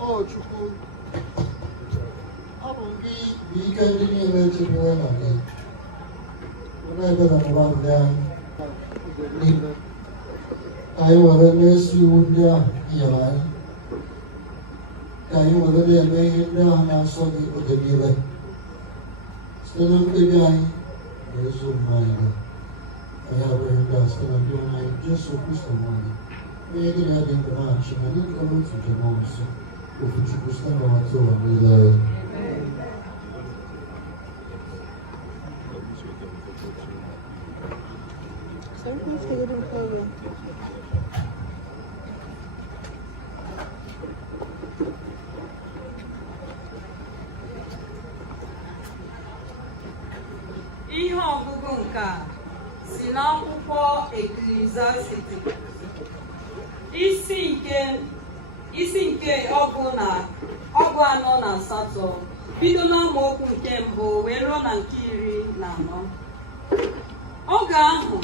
Oh, Chukwu. How will we get any energy to run on it? When I got on about that, I will miss you there, here. I will be a man down and saw the other dealer. Still on the guy, there's so mine. I have a dust and I'm doing just so close to money. Maybe I didn't go on, she didn't come to the monster. If you could stand on to the something's getting covered. Ihe ọgụgụ nke a si n'akwụkwọ Eklesiastik isi nke ọgụ anọ na asatọ bido n'amaokwu nke mbụ wee ruo na nke 14. Oge ahụ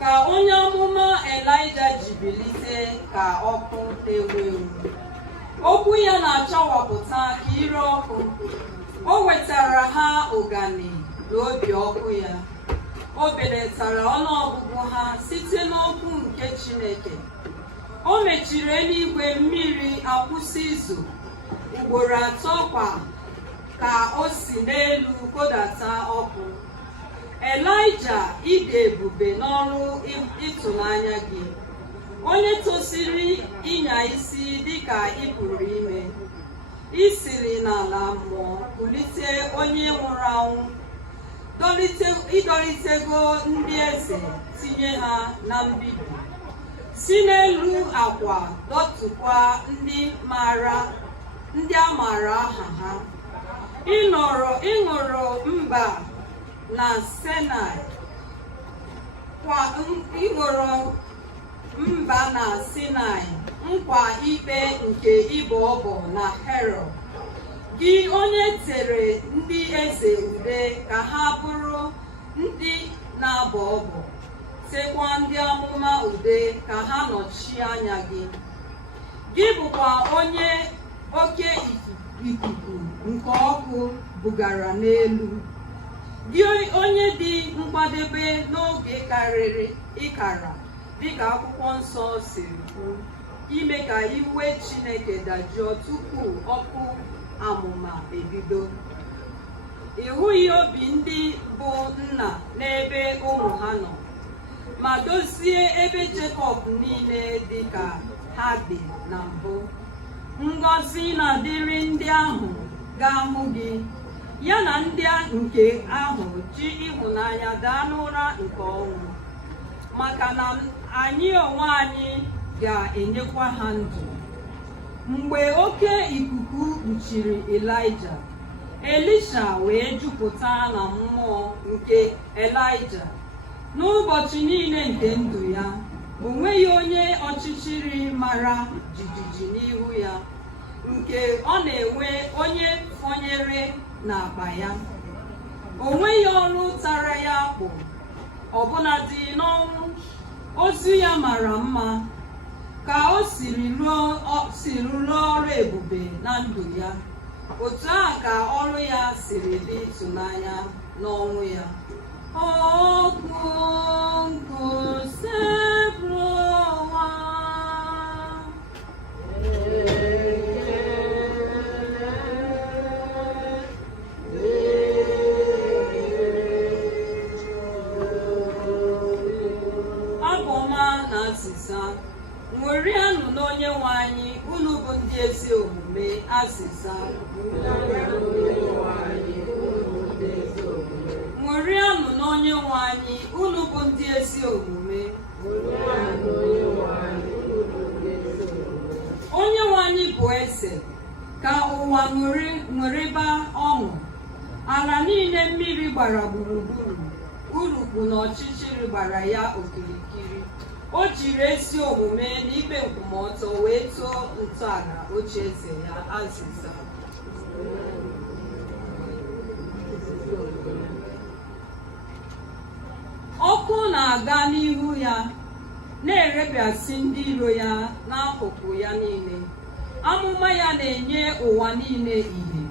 ka onye amụma Elaịja ji bilite ka ọkụ na-enwu enwu. Okwu ya na-achawapụta ka ire ọkụ. O wetara ha ụgani n'obi ọkụ ya. O belatara ọnụọgụgụ ha site n'okwu nke Chineke. O mechiri eluigwe mmiri akwụsị izo ugboro 3 kwa ka o si n'elu kodata ọkụ. Elaịja, ịdị ebube n'ọrụ ịtụnanya gị, onye tosiri ịnya isi dịka ị pụrụ ime. Ị siri n'ala mmụọ kulite onye nwụrụ anwụ, ịdọlitego ndị eze tinye ha na mbibi, si n'elu akwa dọtụkwa ndị a maara aha ha. Ị ṅụrụ mba na Sinai nkwa ikpe nke ịbọ ọbọ na Herod. Gị onye tere ndị eze ude ka ha bụrụ ndị na-abọ ọbọ, tekwa ndị amụma ude ka ha nọchie anya gị. Gị bụkwa onye oke ikuku nke ọkụ bugara n'elu. Gị onye dị nkwadebe n'oge karịrị ịkara, dịka akwụkwọ nsọ siri kwuo, ime ka iwe Chineke dajụọ tupu ọkụ amụma ebido. Ị hụghị obi ndị bụ nna n'ebe ụmụ ha nọ, ma dozie ebe Jekọb niile dịka ha dị na mbụ. Ngọzi na-adịrị ndị ahụ ga-ahụ gị, ya na ndị nke ahụ ji ịhụnanya daa n'ụra nke ọnwụ, maka na anyị onwe anyị ga-enyekwa ha ndụ. Mgbe oke ikuku kpuchiri Elaịja, Elisha wee jupụta na mmụọ nke Elaịja. N'ụbọchị niile nke ndụ ya, o nweghị onye ọchịchịrị mara jijiji n'ihu ya, nke ọ na-enwe onye fọnyere n'akpa ya. O nweghị ọrụ tara ya akpụ, ọbụnadị n'ọnwụ. Ozu ya mara mma ka o siri rụọ ọrụ ebube na ndụ ya, otu a ka ọrụ ya siri dị ịtụnanya n'ọnwụ ya. Ṅụrịanụ n'onye nwe anyị, unu bụ ndị ezi omume. Azịza: ṅụrịanụ n'onye onye nwe anyị, unu bụ ndị ezi omume. Onye nwe anyị bụ eze, ka ụwa ṅụrịba ọṅụ. Ala niile mmiri gbara gburugburu, urukpu na ọchịchịrị gbara ya okirikiri. O jiri ezi omume na ikpe nkwụmọtọ wee tụọ ntọala ocheeze ya azịza. Ọkụ na-aga n'ihu ya, na-erebịasị ndị iro ya n'akụkụ ya niile. Amụma ya na-enye ụwa niile ìhè.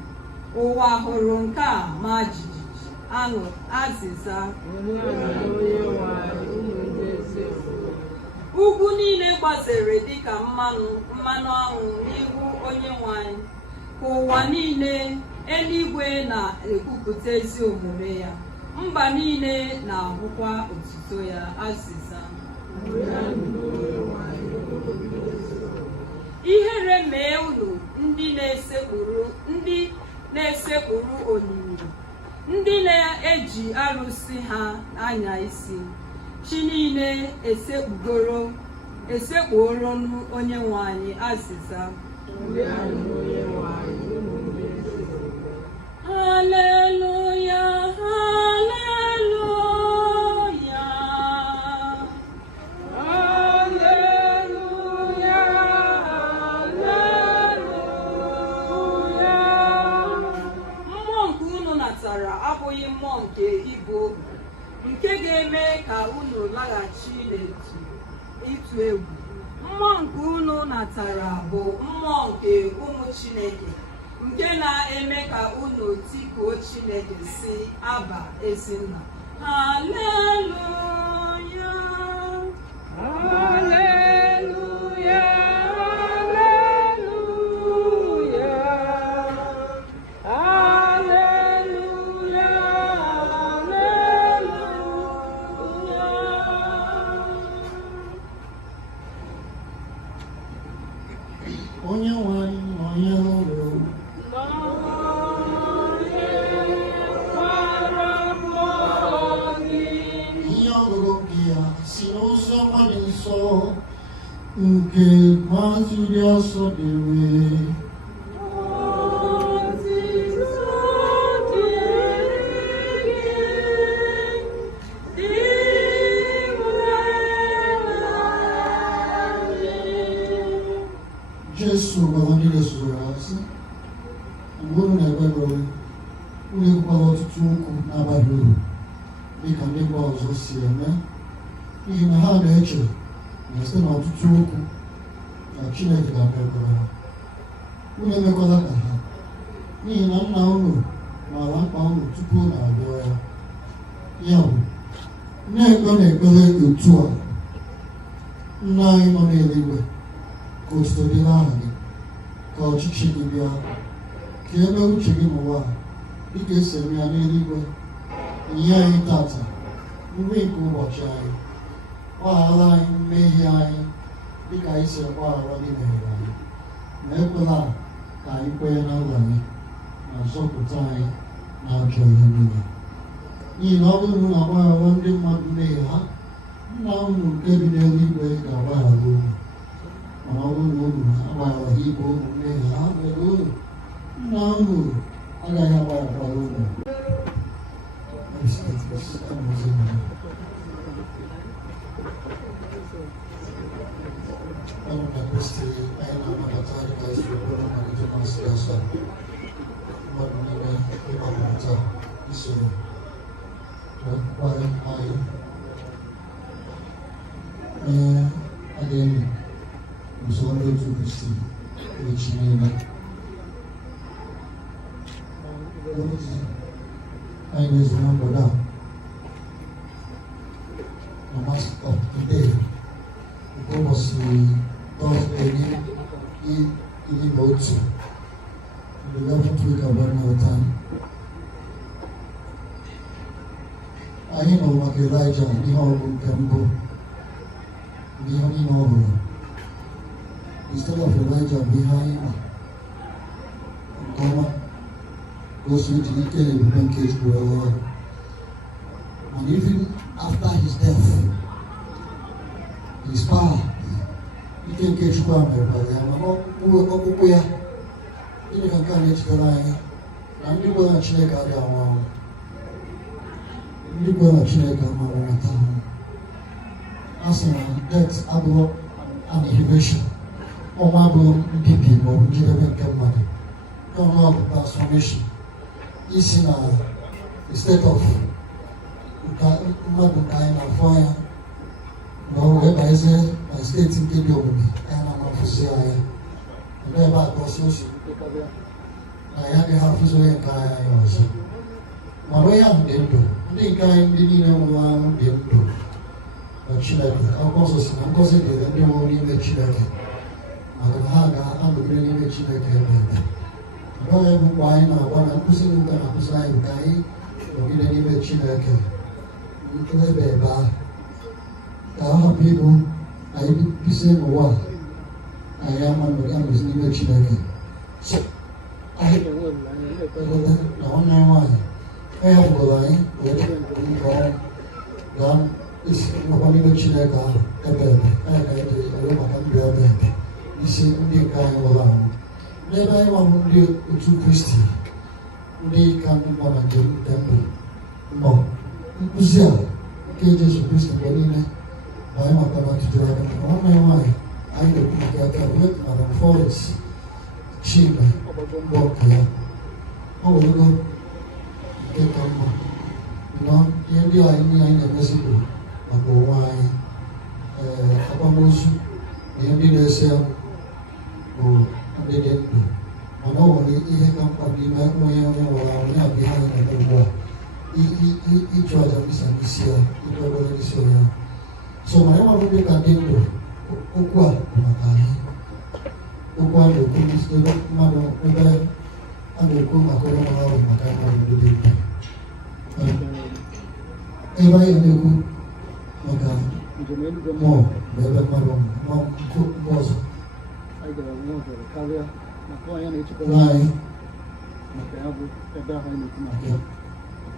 Ụwa hụrụ nke a ma jijiji. Aṅụ azịza. Ugwu niile gbazere dịka mmanụ aṅụ n'ihu onye nwe anyị. Ka ụwa niile, eluigwe na-ekwupụta ezi omume ya. Mba niile na-ahụkwa otuto ya azịza. Ihere mee unu ndị na-esekpuru onyinyo, ndị na-eji arụsị ha anya isi. Chi niile esekpuoro onye nwe anyị azịza. Haleluya, haleluya, haleluya, haleluya. Mmụọ nke unu natara abụghị mmụọ nke ibu obi, nke ga-eme ka unu laghachi n'ịtụ egwu. Mmụọ nke unu natara bụ mmụọ nke ụmụ Chineke, nke na-eme ka unu tikuo Chineke si Aba Ezinna. Haleluya, haleluya, haleluya, haleluya, haleluya. Onye nwe anyị onye ọrụ. Ihe ọgụgụ gị ya si n'ụzọ mmadụ nsọ nke maziri ọsọ dịrị. Jesu bụ onye resoro asị, mgbe unu na-ekpebere, unu ekwukwala ọtụtụ okwu na-abaghị uru dịka ndị mba ọzọ si eme, n'ihi na ha na-eche na site n'ọtụtụ okwu na Chineke ga-ekpebere ha. Unu emekwala ka ha, n'ihi na nna unu maara mkpa unu tupu unu arịọ ya. Ya bụ, na-ekpe n'ekpere otu a: Nna anyị nọ n'eluigwe, ka otuto dị n'aha gị, ka ọchịchị gị bịa, ka eme uche gị n'ụwa dịka esi eme ya n'eluigwe. Nye anyị tata nri nke ụbọchị anyị. Gbaghara anyị mmehie anyị dịka anyị si agbaghara ndị mehiere anyị, ma ekwela ka anyị kwenye na nranye, ma zọpụta anyị n'ajọ ihe niile. N'ihi na ọ bụrụ na unu agbaghara ndị mmadụ mmehie ha, Nna unu nke bi n'eluigwe ga-agbaghara unu. Mana ọ bụrụ na unu agbaghara ibe unu mmehie ha mere unu, Nna unu agaghị agbaghakwara unu. Ọnụ na Kristi anyị na-anabata dịka isi okporo malite masị ọsọ mmadụ niile ịgbapụta isoro gwarị anyị onye a ga-emi usoro ndị otu Kristi echi niile. Anyị na-ezere obodo a na Mass of Today nke ụbọchị Thursday iri na otu, the 11th week of Ordinary Time. Anyị nọ maka Elijah n'ihe ọgụ nke mbụ n'ihe niile ọ hụrụ. The story of Elijah bụ ihe anyị ma nke ọma ka o si ejiri ike na ebube nke ezigbo ọrụ. Mana ife his power. Ike nke Chukwu a merekwara ya mana ọkpụkpụ ya gịnị ka nke a na-echetara anyị na ndị kwere na Chineke adịghị anwụ anwụ. Ndị kwere na Chineke amaghị nweta ahụ. A sị na death abụrụ annihilation, ọnwụ abụrụ mbibi maọbụ njedebe nke mmadụ, kama ọ bụ transformation, isi na state of mmadụ nke anyị na-afụ anya na ọ wee baezie na steeti nke dị omume anyị na-amafụzi anya ebe ebe a ka ọsọ osi na ya adịghị afụzi onye nke anyị ọzọ. Mana onye ahụ dị ndụ, ndị nke anyị ndị niile nwụrụ anwụ dị ndụ na Chineke. Akwụkwọ nsọ si na ngọzi dịrị ndị nwụrụ n'ime Chineke maka na ha ga-anọgide n'ime Chineke ebe ebe. Agaghị ebukwa anyị na-agwa na nkụzi nke na-akụzi anyị bụ ka anyị nọgide n'ime Chineke ebe ebe ahụ ka a hapụ ịbụ anyị bisie n'ụwa anyị anọzi n'ime Chineke. Anyị ekpere na nwanne anyị nwaanyị onye gwụrụ anyị wee nke ọrụ gaa nọkwa n'ime Chineke ahụ ebe ebe anyị ga-eji ere maka ndụ ebe ebe isi ndị nke anyị nwụrụ anwụ. N'ebe anyị nwahụ ndị otu Kristi ndị ka ndị nọ na njem nke ndụ nọ, nkụzi a nke Jesu Kristi mgbe niile ma anyị maka na tụjuru aka na nwanne ya nwaanyị anyị na-ekwu maka aka wee mara Florence Chima mbọ nke ya ọ werego nke ka mma nọ ihe ndị anyị niile anyị na-emezi bụ maka onwe anyị. Akwamozu na ihe ndị na-ese ya bụ ndị dị ndụ, mana ọ nwere ihe ka mkpa n'ime onye nwụrụ anwụ ya bụ ihe anyị na-eme ugbu a ịchụ aja misa n'isi ya ịchụ obere n'isi onye. So ma ya nwere ndị ka dị ndụ, okwu a bụ maka anyị. Okwu a na-ekwu ebe mmadụ ebe a na-ekwu maka onye nwụrụ anwụ maka mmadụ ndị dị ndụ. Ebe anyị na-ekwu maka mmụọ bụ ebe mmadụ mmụọ ọzọ.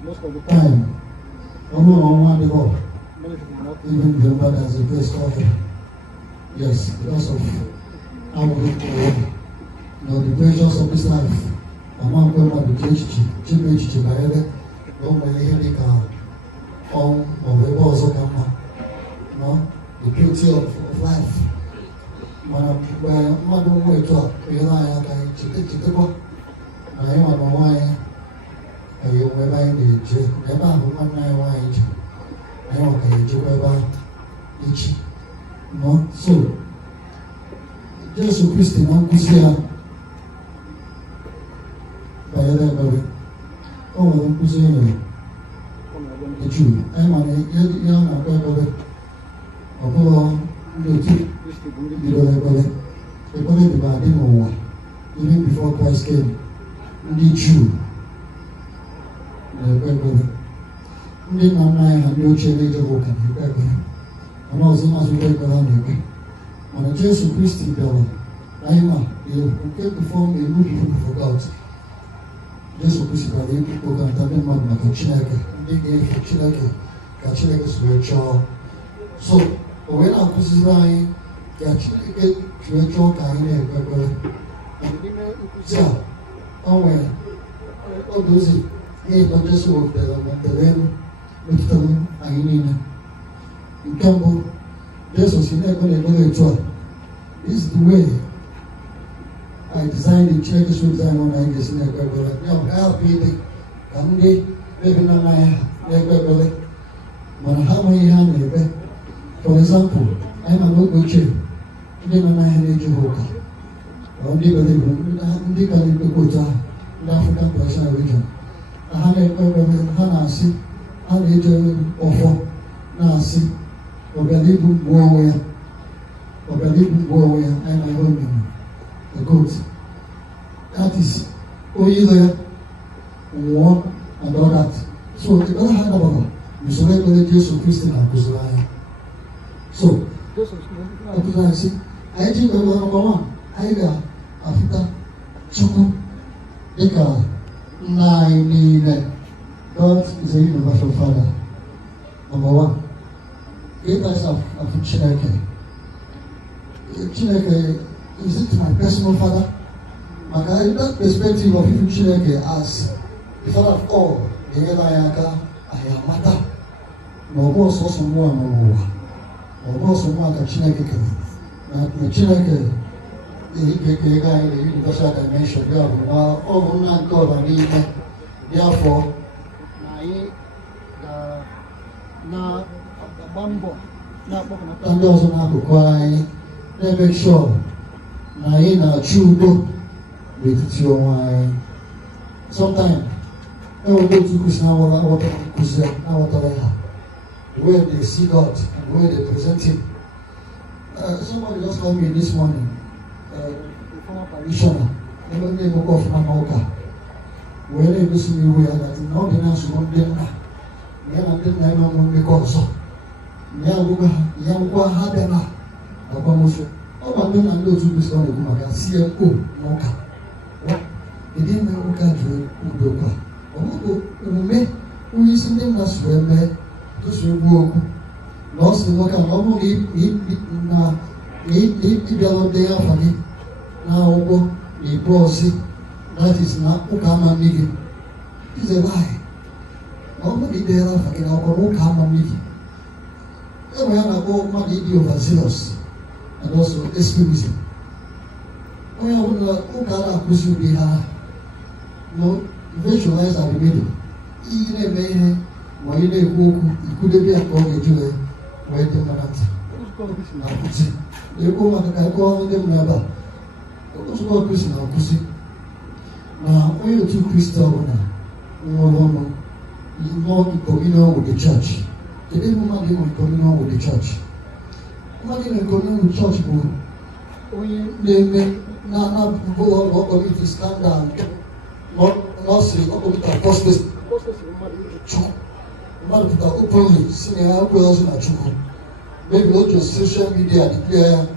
Most of the time, even the Lord has a place for him. Yes, because of how we live, the pressures of this life. I'm not going to the church, by the beauty of life. Mmadụ nwa etu a onye na-anya aka anyị chetekwa na anyị nwa na nwaanyị anyị onwe ebe anyị na-eje na ebe ahụ nwanne anyị nwaanyị ji anyị nwa ka ya ejekwa ebe ahụ echi nọ. So Jesu Kristi na nkụzi ya banyere ebere, o nwere nkụzi e nyere eju anyị mana ihe a na-akpọ ebere ọ bụrụ ndị otu bidoro ekpere dịba adị n'ụwa even before Christ came. Ndị Juu na-ekpe ekpere, ndị nna nna anyị ha ndị ochie na-ejebe ụka na-ekpe ekpere, mana ọzọ na-azụta ekpere ha na-ekpe. Mana Jesu Kristi bịara anyị ma nke before a new people forgot. Jesu Kristi bịara ịkpọkọta ndị mmadụ maka Chineke, ndị ga-efe Chineke ka Chineke si wee chọọ. So o wee na-akụziri anyị ka Chineke si wee chọọ ka anyị na-ekpe ekpere. N'ime nkụzi a o nwere oge ozi ihe ịkpọ Jesu wepụtara na ntere elu metụtara anyị niile. Nke mbụ, Jesu si na-ekpe ekpere etu a, this is the way I designed the Chineke si design ọ na anyị ga-esi na-ekpe ekpere. Ya bụ ka hapụ ide ka ndị ebe na anaghị na-ekpe ekpere mana ha amaghị ihe ha na-ekpe. For example, anyị ma n'oge ochie ndị nọ n'ahịa na-ejighị ụka ndị believe ndị ka na-ekpekwa otu ahụ, ndị African Traditional Religion na ha na-ekpe ekpere ha na-asị ha na-eje ọfọ na-asị ọbịanihu mgbuo onwe ya, ọbịanihu mgbuo onwe ya. Anyị na ihe omeme the goat, that is onye ilo ya nwụọ and all that. So ekpere ha dabara usoro ekpere Jesu Kristi na-akụziri anyị. So akụziri anyị sị anyị ji ekpere nọmba 1 anyị ga-afụta Chukwu dịka nna anyị niile. God is a universal Father. Number 1, give us afụ Chineke Chineke, is it my personal father? Maka in that perspective of even Chineke as the father of all, the Elayaka, I am matter. No more so someone no more. No more someone can Chineke. Na Chineke, the guy in the universal dimension, they are all not God and even. Therefore, na bambo na ndị ọzọ n'akụkụ anyị na-eme sure na anyị na-achụ udo n'etiti onwe anyị. Sometimes enwere otu nkụzi na-aghọtara ha, the way they see God and the way they present Him. Somebody just called me this morning, the former parishioner, ebe ndị emekwa ọfụma n'ụka, wee na-egosi m iwu ya na ọ dị na nsogbu ndị nna ya na ndị nna ya na-enwe mmekọ ọzọ. Ya ngwa ha bịa na akwamozu. Ọ bụ ndị na ndị otu Kristo na-ekwu maka CMO n'ụka. Ịdị ime ụka jụrụ udo kwa. Ọ bụ omume onye isi ndị nna so eme tụsụ egwu okwu. Na ọ sị nwoke na ọ bụrụ na ịbịara ndị afa gị na akwụkwọ na ibu ọzị, that is na ụka ama nne gị. It's a lie. Ọ bụrụ na ịdịra afa gị na akwụkwọ na ụka ama nne gị. We have a book made to be overzealous and also extremism. We have who can accuse you behind no visualize and remedy. Even a man, when you book, you could be a call a Jew, where the man they go like I call them never. What's called Christian or Pussy? Now, when you two Christian, no, you're not in communion with the church. The day woman didn't in communion with the church. Woman didn't in communion with church, but when they make now go or commit scandal, not say or commit apostasy. Woman put openly, senior girls in a chukwu. Maybe not just social media declare.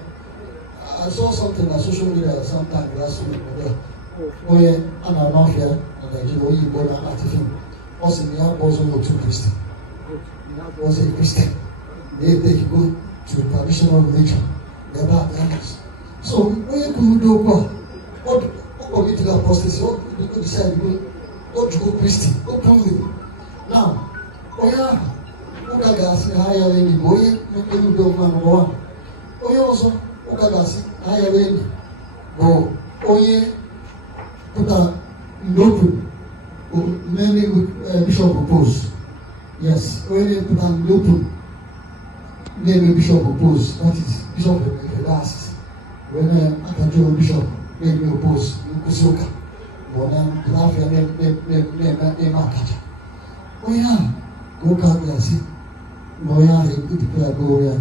I saw something on social media sometime last week. Where Anna Mafia and Nigeria, you go and active. Also, the young boys were too Christian. Was a Christian. They go to traditional religion. They're bad animals. So when you do what political apostasy, what you decide to go to Christian, go prove. Now, Ukagasi higher than the boy, you don't man. Also, Ukagasi higher than go. Put a note many bishop propose. Yes, when you put an open name a bishop oppose, that is Bishop Vedas. When a bishop name oppose, Kusoka, or then Lafia name Akaja. Oh yeah, go come and see. No, yeah, he could declare Gloria,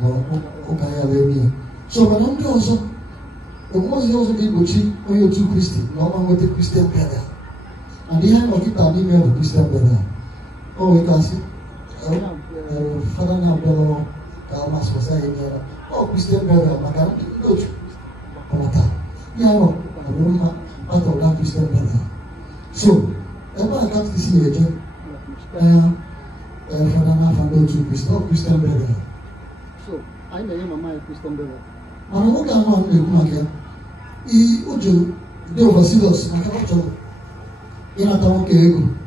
no, Okaya Lemi. So, but I'm also, the most also people cheap when you're too Christian, no one with a Christian brother. And the hand of it an email of Christian brother. Oh, we can see. Father now, brother, Kalmas was saying, oh, Christian brother, my God, go to Pamata. Yeah, no, I remember part of that Christian brother. So, ever I got to see again, Father now found out to Christian brother. So, I know my Christian brother. I don't know what I'm doing. He would do overseas, I cannot tell. In a town,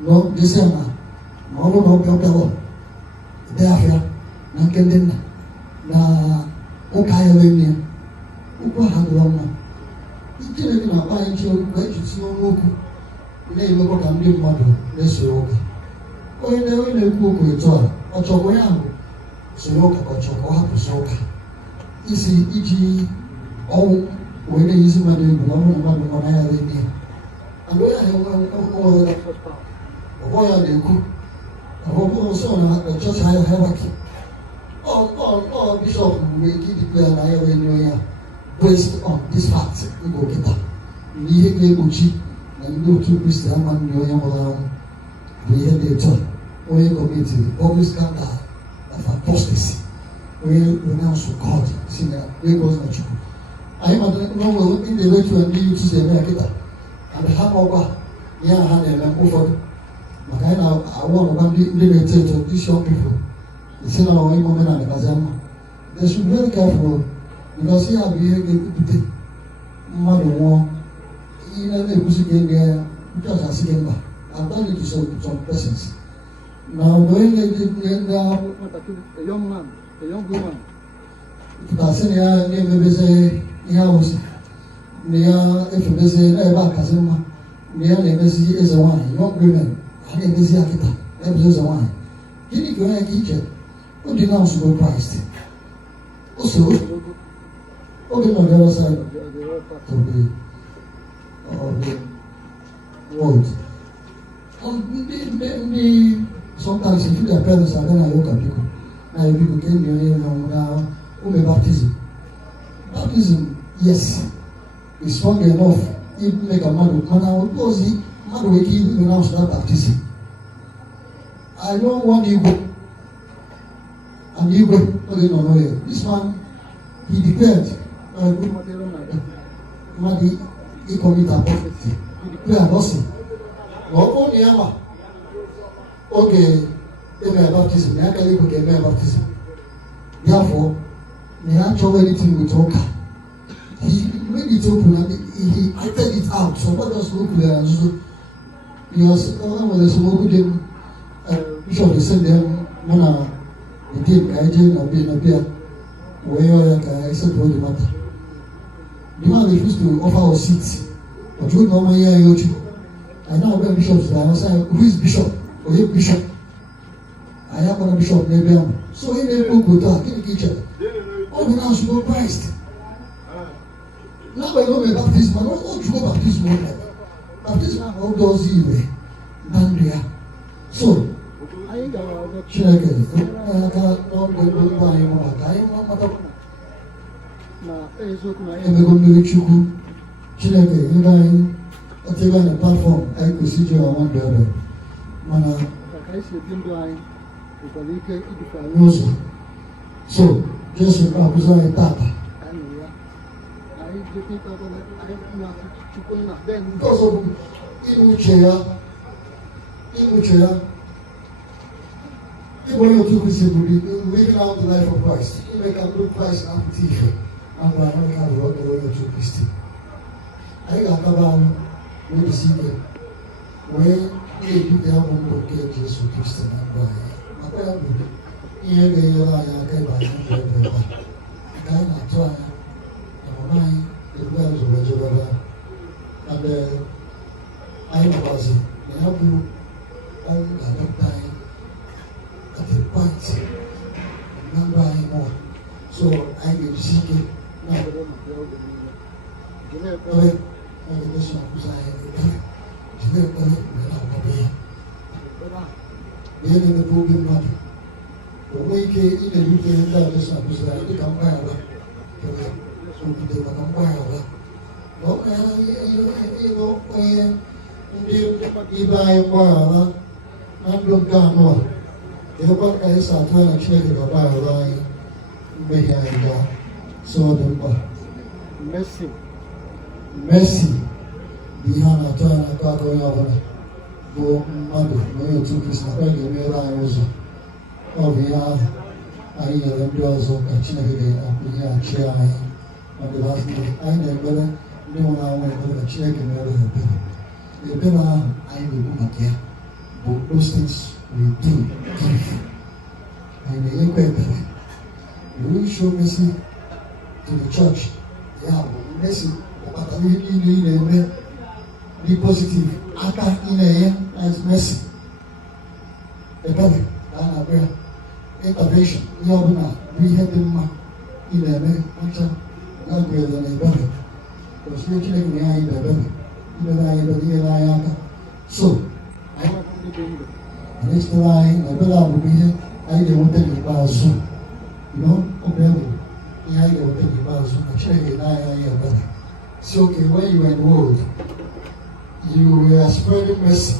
no, December. Ma ọ bụrụ na ọ bịa bịawa dị ahịa na nke ndị nna na ụka ya wee ya okwu ha dụrụ mma. Chineke na-akpa anyị nche okwu ka eji tinye ọnụ okwu na-emekwa ka ndị mmadụ na-esoro ụka. Onye na-ekwu okwu etu a ọ chọkwa ya ahụ soro ụka ka ọ chọkwa ọ hapụ so ụka isi iji ọnwụ wee na-eyizi mmadụ egwu na ọ bụrụ na mmadụ nọ n'ahịa wee ya. And onye ahụ enweghị ọgbọ ya na-ekwu also the church hierarchy. All bishops will declare an ION based on this fact. We go get up. We hear Gucci and go to Christian and we hear the church. We committee, public scandal of apostasy. We renounce God. Senior, we go to church. I am in the way to a new to the America and the hammer over. Yeah, and over. Maka na awon ba ndị na-eto eto these young people. They say na only women and Kazama. They should be very careful because ihe a bụ ihe ga-ebupụte mmadụ nwụọ ihe na-ekwusi ka enye ya nchọcha asị gị mba. I've done it to some persons. Now when they a young man, a young woman. Pụtasị na ya na-emebezi ihe awụsị na ya efebezi ebe a kasị mma na ya na-emezi eze nwaanyị young women ha na-emezi ya kịta ebezi eze nwaanyị. Gịnị ka onye ka iche o dị na nsogbu Kraịst o so oge nọ the other side of the world. Ndị sometimes if their parents are gonna look at people na people came here na baptism. Baptism, yes, is strong enough even make a man ozi mmadụ nwere ike ibu na that baptism. I don't want Igwe and Igwe oge nọ n'oye. This man, he declared mmadụ commit apostasy. He declared nothing. Ọ ya ma oge eme baptism na aka Igwe ga-eme baptism. Therefore, may I trouble anything with Oka. He made it open and he acted it out. So what does look there and so he was a good Bishop sent them when the team Kaijin or being a beer where I said what the matter. The man refused to offer us seats. But you know my Yochi. I now have bishops there. I was like, who is Bishop? Or you Bishop? I have a bishop named so he made book with that in the kitchen. Oh, we now should go Christ. Now I know my baptism, but what you go baptism? Baptism how does he way? Nandria. So, Chineke, I can't know the good by him. I am going to Chuku. Chineke, you know, whatever the platform, I could see you on one better. Mana, so, just represent Tata. Because of Inuchea, people who took this living out the life of Christ. You make a good Christ and TV. And I can wrote the way to Christ. I got about when you see them. When they do their own work, Jesus Christ and by. Ihe ga-enyere anyị aka ịba ndụ ebe ka anyị na-atụ anya na mama anyị ebube anyị zoro ejebebe na anyị nọkwazi na ya bụ ọnwụ ga-adọpụta anyị at a point na ndụ anyị mụọ so anyị ga-ejisi ike na ekpere na ga-emesi ọkụzi anyị ekpere jide ekpere mgbe na-agbado ya ihe na-emepe obi mmadụ onwe ike ị na-erute ndị a Jesu akụziri anyị dịka mgbaghara ogide maka mgbaghara na ọ ịrụ onye ndị ibe anyị mgbaghara na ndụ nke anụ a ịrụkwa ka anyị si atụ na Chineke ga-agbaghara anyị mmehie anyị ga so ọ dị mkpa mercy bụ ihe a na-atụ anya n'aka aka onye ọbụla bụ mmadụ na onye otu Kristi na ga-emere anyị ụzọ. Ọ bụ ihe ahụ anyị nyere ndị ọzọ ka Chineke ga-akwụnyeghachi anyị anyị na-ekpere ndị nwụrụ anwụ ekpere ka Chineke mere ha ebere. Ebere ahụ anyị na-ekwu maka ya bụ those things we do give. Anyị na-enyekwa ebere. We will show mercy to the church. Ya bụ mercy kpatara ihe niile ị na-eme dị positive aka ị na-enye as mercy. Ebere ka a na-akpọ ya intervention ihe ọbụla bụ ihe dị mma ị na-eme ncha ya gụnyere na ebere osie Chineke nye anyị ebere imere anyị ebere inyere anyị aka so anyị sitere anyị na ebere abụrụ ihe anyị ga-enweta n'ikpeazụ obe bụ ihe anyị ga-enweta n'ikpeazụ na Chineke na-anya anyị ebere si okay when you were in the world you were spreading mercy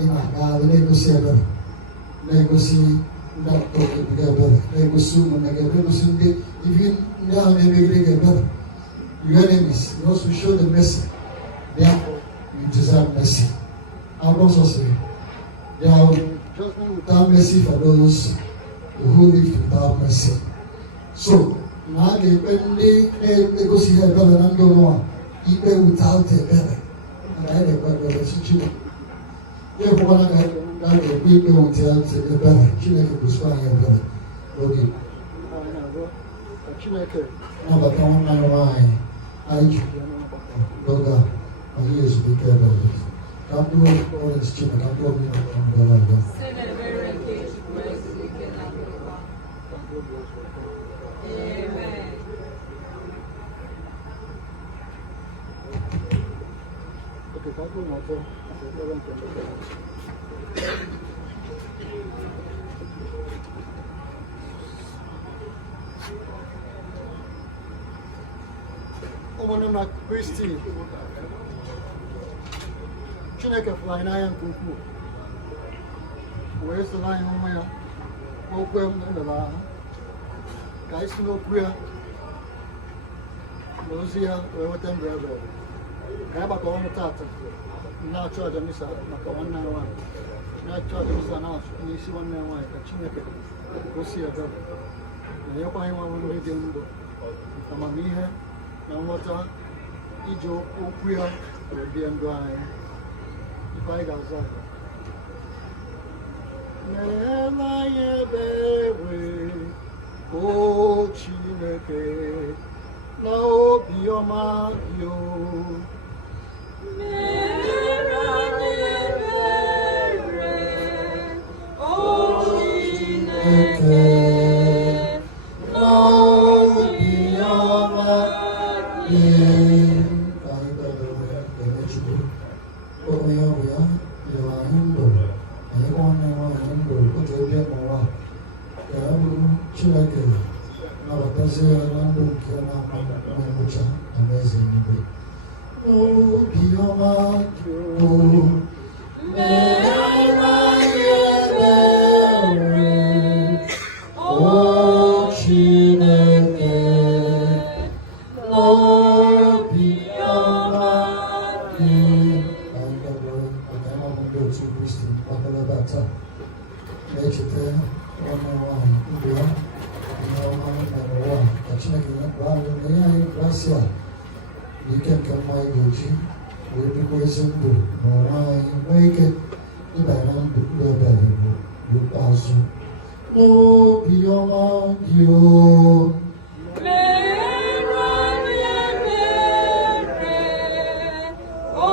ị na-aga na-egosi ebere na-egosi ndị atọ ebiga ebere na-egosi ụmụnne gị na-egosi ndị ahụ na-emegide gị ebere your enemies you also show the mercy therefore you deserve mercy. Our also say there will be judgment without mercy for those who live without mercy. So na a ga-ekpe ndị na-egosighị ebere na ndụ ụwa ikpe without ebere mana anyị na-ekpe ebere si Chineke ịhụkwana ka a ga-ekpe ikpe without ebere Chineke gosikwa anyị ebere oge nabata nwanne anyị nwaanyị anyị ji n'oge a anyị ezumike ebere ka mkpụrụ ọrịa Chineke ka mkpụrụ obi na mbara abịa. Ụmụnne m na Kristi, Chineke fụrụ anyị n'anya nke ukwuu wee soro anyị ụmụ ya okwu ndụla ahụ ka anyị si n'okwu ya na ozi ya wee nweta ndụ ebere ka anyị gbakọ ọnụ tata na-achụ aja misa maka nwanne anyị nwaanyị na-achụ aja misa n'isi nwanne anyị nwaanyị ka Chineke gosi ebere na nyekwa anyị nwa ndị dị ndụ amamihe na nghọta iji okwu ya wee bie ndụ anyị ife anyị ga-aza ya meela anyị ebere o Chineke na obiọma gị o mere anyị ebere o Chineke na obiọma gị ka anyị kpebere ekpere Chukwu onye ọ bụ ya nyere anyị ndụ anyị nwanne nwaanyị ndụ oge bịa n'ụwa ka ya bụrụ Chineke nabatazie ya na ndụ nke na-ama ngwụcha na eze n'igwe obiọma gị o mere anyị ebere o Chineke obiọma gị anyị gabere ọdịnala ndị otu Kristi gbakọrọba taa na-echeta nwanne nwaanyị ndụ ya ihe ọma mere ụwa ka Chineke nyekwa anyị na ihe anyị grasia na ike nke mma anyị ga-eji wee bikwa ezi ndụ na ụwa anyị nwee ike ịbanye na ndụ ebere bụ ikpeazụ n'obiọma gị o mere anyị ebere o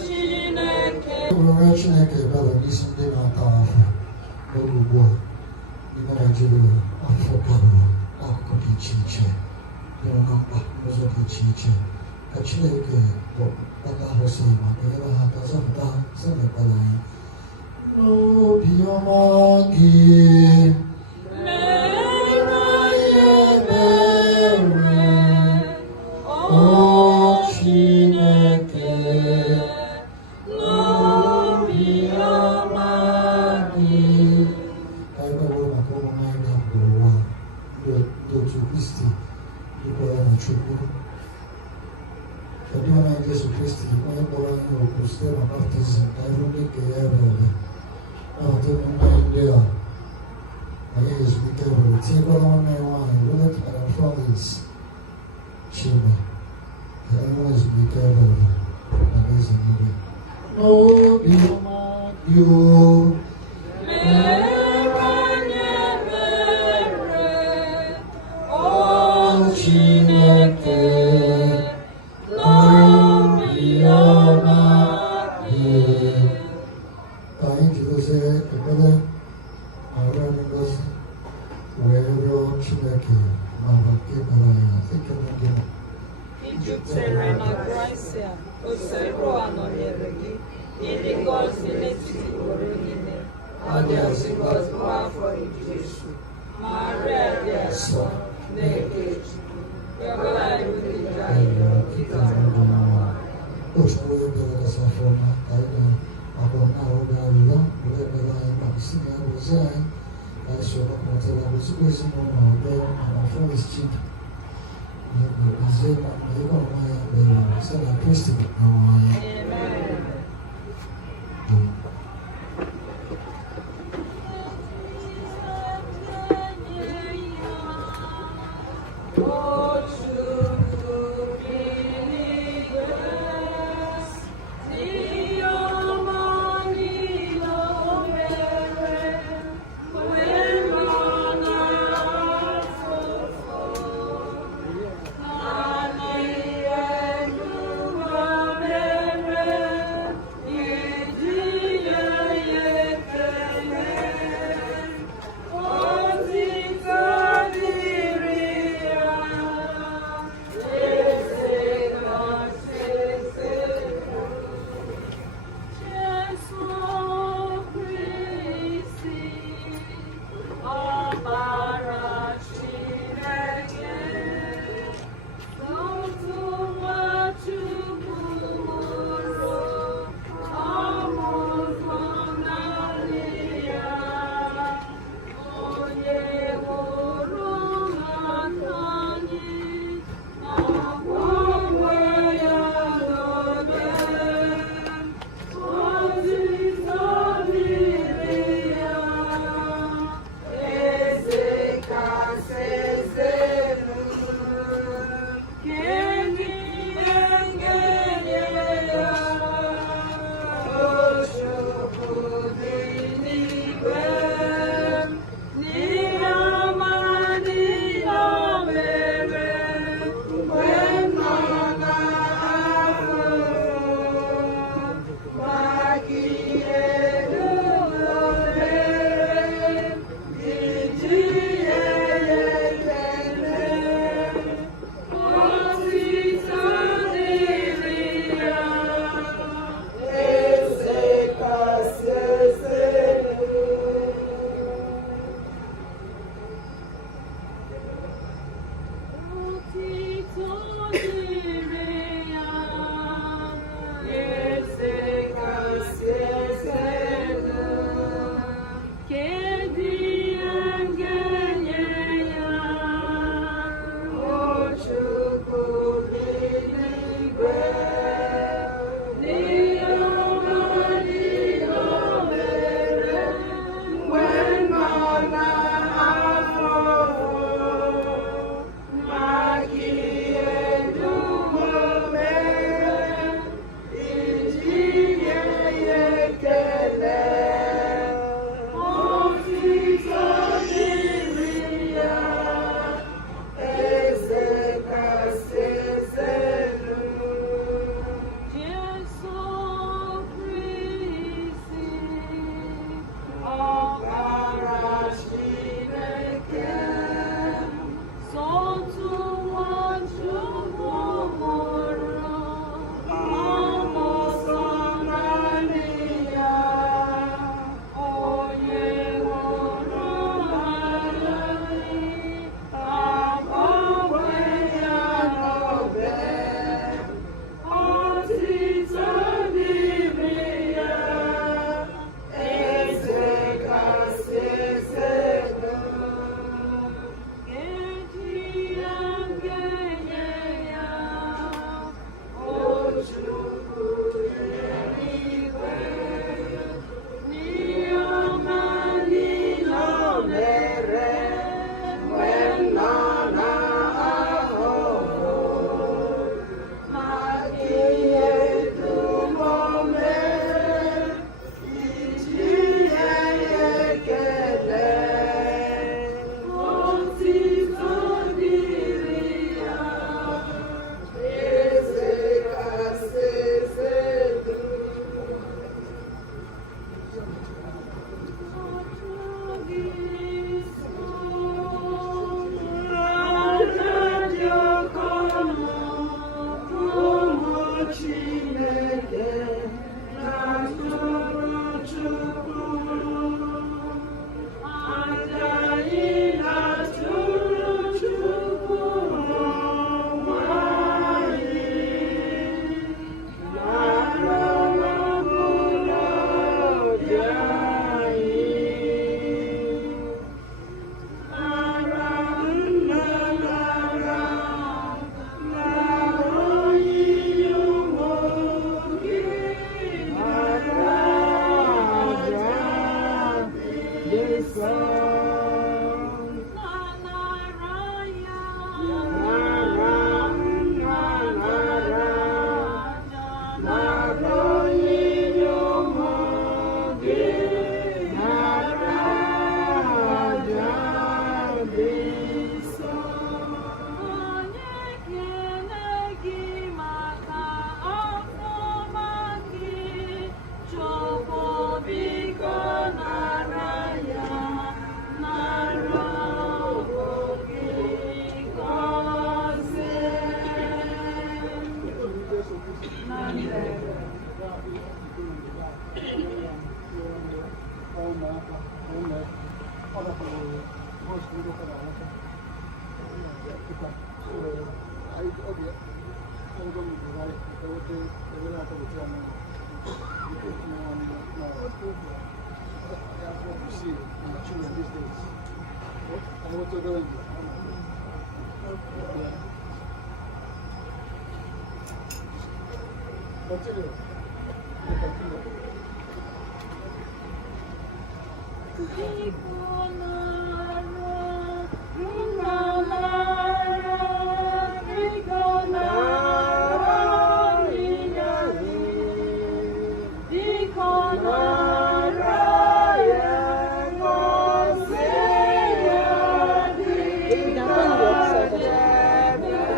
Chineke were Chineke ebere n'isi ndị na-ata ahụ n'oge ugbu a n'ime Naịjirịa Afrịka akụkụ dị iche iche dịrị na mkpa n'ụzọ dị iche iche ka Chineke kpata ahụ si ma enyere ha aka zọpụta ha zọpụtara anyị n'obiọma gị mere anyị ebere o Chineke n'obiọma gị ka anyị kpebere maka ụmụ anyị na-abụ ụwa ndị otu Kristi ikwere na Chukwu kedu onye anyị Jesu Kristi onye kpọrọ anyị okwu site na baptizim ka anyị hụ ike ya ebere nabata ụmụnne anyị ndị a anyị ezumike ebere tinyekwara nwanne ya nwaanyị weletara Florence Chima ka anyị nwee ezumike ebere na eze niile n'obiọma gị o mere anyị ebere o Chineke n'obiọma gị ka anyị jidezie ekpere ma rịọ ngozi wee rịọ Chineke ma nke bara ya ekele gị Ijutere na Gracia osero anọnyere gị ịdị ngọzi n'etiti ugboro niile ọ dị ọzọ ngọzi afọ Jesu Maria dị asọ na-eke Chukwu yọbara iwu dị anyị nkịta n'ụwa ozugbo ebere kasị afọ ọma ka anyị na-akpọ na-ahụga arịrịọ were ekpere anyị ma si na gozi anyị ka anyị soro mụtara ozugbo ezinụlọ ọdọ na Florence Chidi na ịgwa nwa ya kpere site na Kristi na nwa ya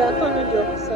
Gafanı yoksa.